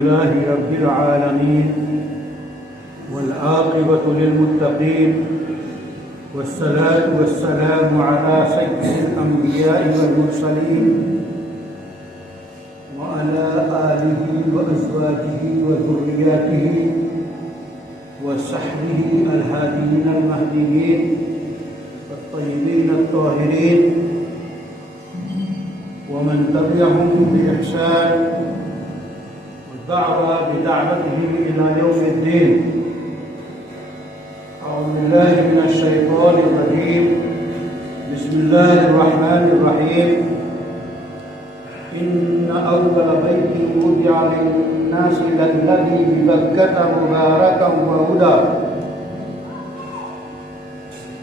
لله رب العالمين والعاقبة للمتقين والصلاة والسلام على سيد الأنبياء والمرسلين وعلى آله وأزواجه وذرياته وصحبه الهادين المهديين الطيبين الطاهرين ومن تبعهم بإحسان دعوة بدعوته إلى يوم الدين. أعوذ بالله من الشيطان الرجيم. بسم الله الرحمن الرحيم. إن أول بيت وضع للناس للذي ببكة مباركا وهدى.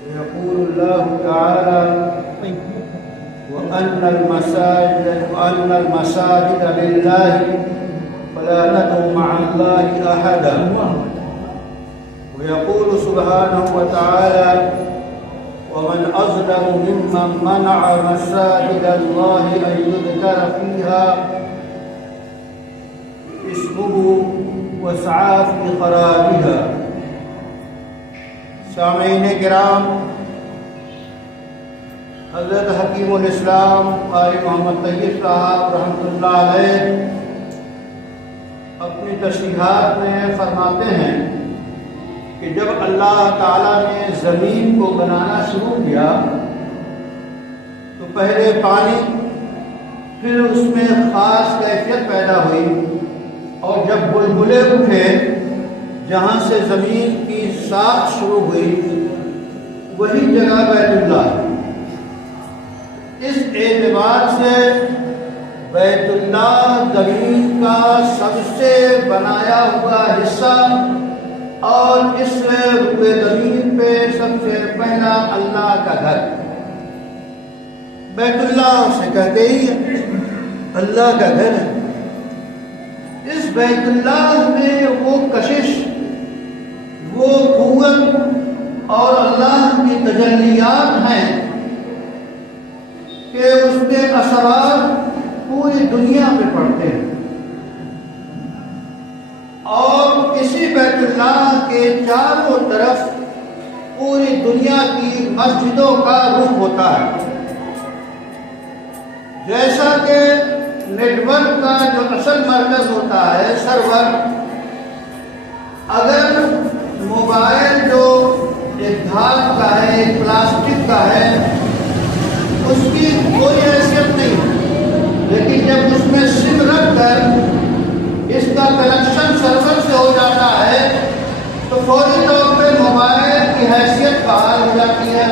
ويقول الله تعالى وأن المساجد لله فلا ندعو مع الله أحدا. ويقول سبحانه وتعالى ومن أظلم ممن منع مساجد الله أن يذكر فيها اسمه وسعى في خرابها. سامعین کرام، حضرت حکیم الاسلام قاری محمد طیب صاحب رحمۃ اللہ علیہ اپنی تشریحات میں فرماتے ہیں کہ جب اللہ تعالیٰ نے زمین کو بنانا شروع کیا تو پہلے پانی، پھر اس میں خاص کیفیت پیدا ہوئی، اور جب بلبلے اٹھے جہاں سے زمین کی ساخت شروع ہوئی وہی جگہ بیت اللہ ہے۔ اس اعتبار سے بیت اللہ زمین کا سب سے بنایا ہوا حصہ، اور اس روئے زمین پہ سب سے پہلا اللہ کا گھر بیت اللہ سے کہتے ہی اللہ کا گھر ہے۔ اس بیت اللہ میں وہ کشش، وہ قوت اور اللہ کی تجلیات ہیں کہ اس کے اثرات پوری دنیا پہ پڑتے ہیں، اور اسی بیت اللہ کے چاروں طرف پوری دنیا کی مسجدوں کا رخ ہوتا ہے۔ جیسا کہ نیٹ ورک کا جو اصل مرکز ہوتا ہے سرور، اگر موبائل جو ایک دھات کا ہے، ایک پلاسٹک کا ہے، اس کی کوئی حیثیت نہیں، لیکن جب اس میں سم رکھ کر اس کا کنیکشن سرور سے ہو جاتا ہے تو فوری طور پہ موبائل کی حیثیت بحال ہو جاتی ہے۔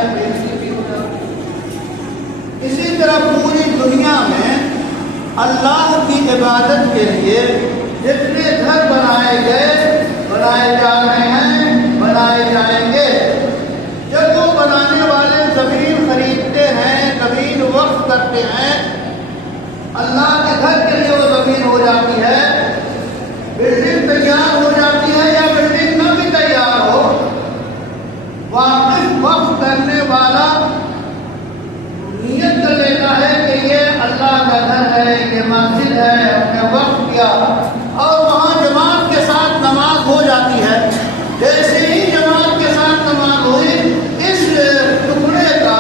اسی طرح پوری دنیا میں اللہ کی عبادت کے لیے جتنے گھر بنائے گئے، بنائے جا رہے ہیں، بنائے جائیں گے۔ جب وہ بنانے والے زمین خریدتے ہیں، زمین وقف کرتے ہیں، اللہ کے گھر کے لیے وہ زمین ہو جاتی ہے، بلڈنگ تیار ہو جاتی ہے یا بلڈنگ نہ بھی تیار ہو، واقف وقف کرنے والا نیت کر لیتا ہے کہ یہ اللہ کا گھر ہے، یہ مسجد ہے، ہم نے وقف کیا، اور وہاں جماعت کے ساتھ نماز ہو جاتی ہے۔ جیسے ہی جماعت کے ساتھ نماز ہوئی، اس ٹکڑے کا،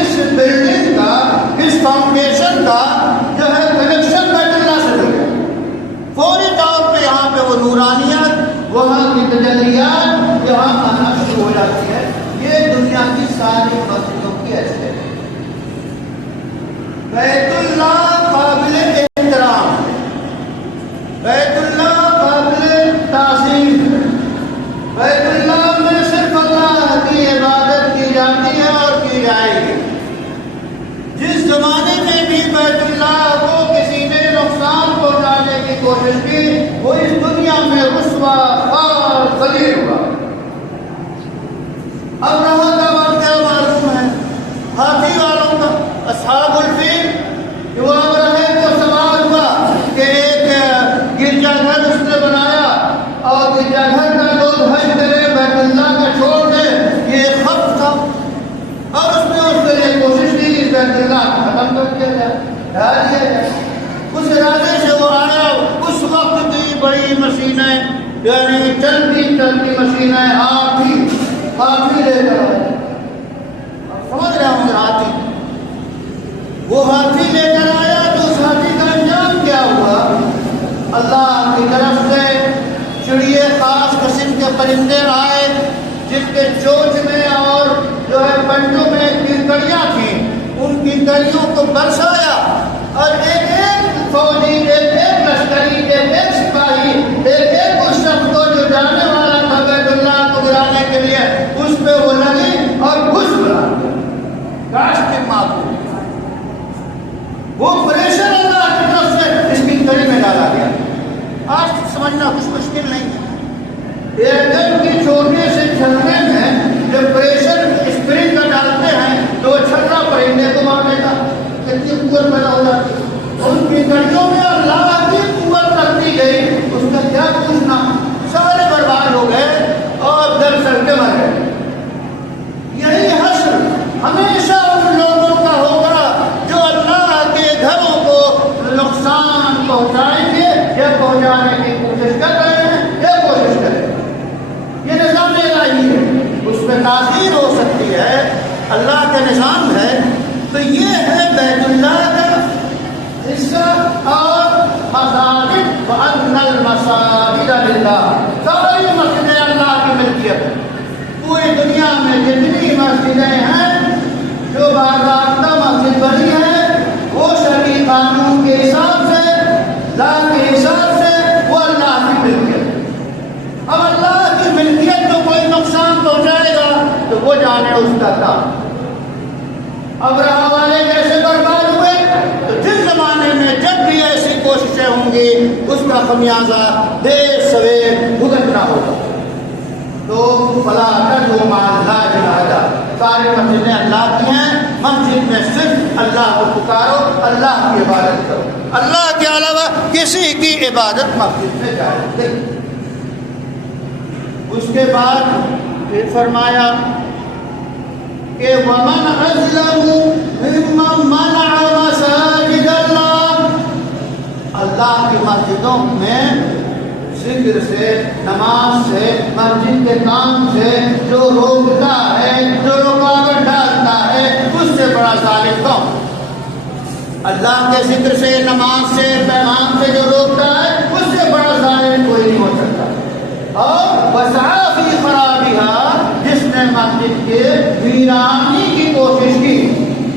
اس بلڈنگ کا، اس فاؤنڈیشن کا جو ہے کنیکشن بیت اللہ سے ہو گیا۔ فوری طور پہ یہاں پہ وہ نورانیت، وہاں کی تجلیات یہاں آنا شروع ہو جاتی ہے۔ یہ دنیا کی ساری مسجدوں کی حیثیت ہے۔ بیت اللہ قابل احترام، بیت اللہ قابل تعظیم، بیت اللہ میں صرف اللہ کی عبادت کی جاتی ہے اور کی جائے گی۔ جس زمانے میں بھی بیت اللہ کو کسی نے نقصان پہنچانے کی کوشش کی، وہ اس دنیا میں رسوا خوار ذلیل ہوا۔ اب رہا کا واقعہ معلوم ہے، ہاتھی والوں کا، اصحاب الفیل، جو اب رہے تو سوال ہوا کہ ایک گرجا گھر اس نے بنایا، اور گرجا گھر کا لوگ حج کرے، بیت اللہ کا چھوڑ دے، یہ ایک خط تھا، اور اس نے اس کے لیے کوشش کی کہ بیت اللہ ختم کر دیا جائے، ڈھا دیا جائے۔ اس ارادے سے وہ آیا، اس وقت کی بڑی یعنی چلتی چلتی مشین ہے، ہاتھی لے کر آئے. سمجھ رہے ہوں گے ہاتھی. وہ ہاتھی لے کر آیا تو اس ہاتھی کا انجام کیا ہوا؟ اللہ کی طرف سے چڑیے خاص قسم کے پرندے آئے جن کے چونچ میں اور جو ہے پنجوں میں کیکڑیاں تھیں. ان کیکڑیوں کو برسایا اور ایک ایک فوجی، ایک ایک لشکری، ایک ایک سپاہی، ایک ایک اس شخص کو جو جانے والا تھا بیت اللہ کو گرانے کے لیے، اس پہ وہ لگی اور گھس بنا کاش کے معقول. وہ پریشر اللہ کی طرف سے اس کی کڑی میں ڈالا گیا. آج سمجھنا کچھ مشکل نہیں ہے. ایک دم کی چھوٹے سے چھلنے میں جب پریشر اسپرنگ کا ڈالتے ہیں تو وہ چھلنا پرندے کو مار دیتا. کتنی قوت پیدا ہو جاتی ہے. ان کی کڑیوں میں اللہ کی قوت رکھتی گئی. اس کا کیا پوچھنا، سارے برباد ہو گئے اور در سر کے مر گئے. یہی حشر ہمیشہ ان لوگوں کا ہوگا جو اللہ کے گھروں کو نقصان پہنچائیں گے یا پہنچانے کی کوشش کر رہے ہیں یا کوشش کریں. یہ نظام الہی ہے، اس میں تاثیر ہو سکتی ہے، اللہ کا نظام ہے. تو یہ ہے بیت اللہ کا حصہ اور مساجد، وَأَنَّ الْمَسَاجِدَ لِلَّهِ. ساری مسجدیں اللہ کی ملکیت ہے. پوری دنیا میں جتنی مسجدیں ہیں جو باضابطہ مسجد بنی ہے وہ شرعی قانون کے حساب سے، لا کے حساب سے، وہ اللہ کی ملکیت ہے. اب اللہ کی ملکیت کو کوئی نقصان پہنچائے گا تو وہ جانے اس کا کام. ابراہ والے کیسے برباد ہوئے؟ تو جس زمانے میں جب بھی ایسی کوششیں ہوں گی اس کا خمیازہ دیر سویر بھگتنا ہوگا. تو فلا تدعوا مع اللہ احدا. ساری مسجدیں اللہ کی ہیں. مسجد میں صرف اللہ کو پکارو، اللہ کی عبادت کرو. اللہ کے علاوہ کسی کی عبادت مسجد میں جائز نہیں. اس کے بعد پھر فرمایا کہ وَمَنْ أَظْلَمُ مِمَّنْ مَنَعَ مَسَاجِدَ اللَّهِ. اللہ کی مسجدوں میں ذکر سے، نماز سے، مسجد کے کام سے جو روکتا ہے، جو رکاوٹ ڈالتا ہے، اس سے بڑا ظالم کون؟ اللہ کے ذکر سے، نماز سے، پیغام سے جو روکتا ہے اس سے بڑا ظالم کوئی نہیں ہو سکتا. اور وسعى في خرابها، جس نے مسجد کے ویرانی کی کوشش کی،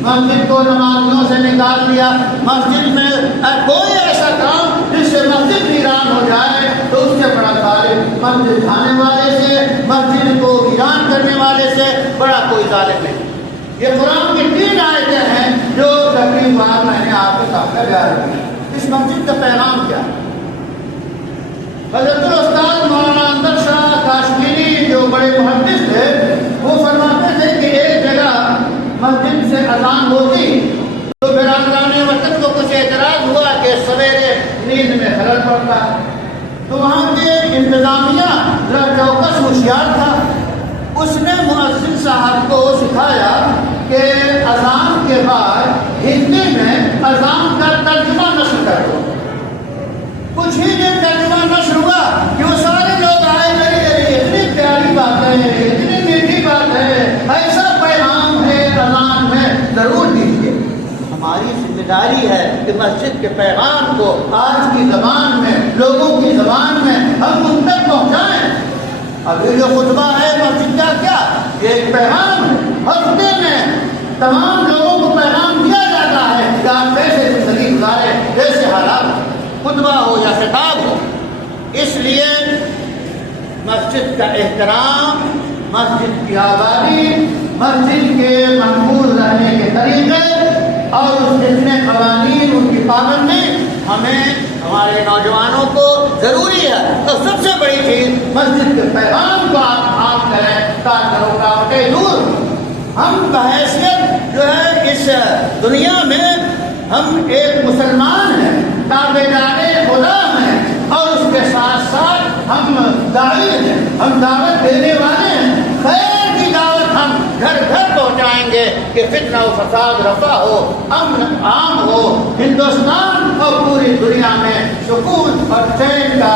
مسجد کو نمازیوں سے نکال دیا، مسجد میں کوئی ایسا کام جس سے مسجد ویران ہو جائے تو اس سے بڑا ظالم مسجد کھانے والے سے، مسجد کو ویران کرنے والے سے بڑا کوئی ظالم نہیں. یہ قرآن کی 3 آیتیں ہیں جو تقریباً میں نے آپ کے سامنے بیان کی. اس مسجد کا پیغام کیا ہے؟ حضرت الاستاذ مولانا اندر شاہ کاشمیری جو بڑے محدث تھے وہ فرماتے تھے کہ ایک جگہ مسجد سے اذان ہوتی تو برادران وطن کو کچھ اعتراض ہوا کہ سویرے نیند میں خلل پڑتا ہے. تو وہاں کے انتظامیہ ذرا چوکس ہوشیار تھا. اس نے مؤذن صاحب کو سکھایا کہ اذان کے بعد ہندی میں اذان کا ترجمہ نشر کر دو. کچھ ہی دن ترجمہ نشر ہوا کہ وہ سارے لوگ آئے گئے، اتنی پیاری بات ہے، اتنی میٹھی بات ہے، ایسا پیغام ہے اذان میں، ضرور دیجیے. ہماری ذمہ داری ہے کہ مسجد کے پیغام کو آج کی زبان میں، لوگوں کی زبان میں ہم ان تک پہنچائیں. ابھی جو خطبہ ہے مسجد کا کیا ایک پیغام ہے. ہفتے میں تمام لوگوں کو پیغام دیا جاتا ہے کہ آپ کیسے زندگی گزارے، کیسے حالات، خطبہ ہو یا خطاب ہو. اس لیے مسجد کا احترام، مسجد کی آبادی، مسجد کے محفوظ رہنے کے طریقے اور اس جتنے قوانین، ان کی پابندی ہمیں، ہمارے نوجوانوں کو ضروری ہے. تو سب سے بڑی چیز مسجد کے پیغام کو آپ عام کریں تاکہ رکاوٹیں دور. ہم بحیثیت جو ہے اس دنیا میں ہم ایک مسلمان ہیں، تابعدار خدا ہیں، اور اس کے ساتھ ساتھ ہم داعی ہیں، ہم دعوت دینے والے ہیں. خیر کی دعوت ہم گھر گھر پہنچائیں گے کہ فتنہ و فساد رفع ہو، امن عام ہو، ہندوستان اور پوری دنیا میں سکون اور چین کا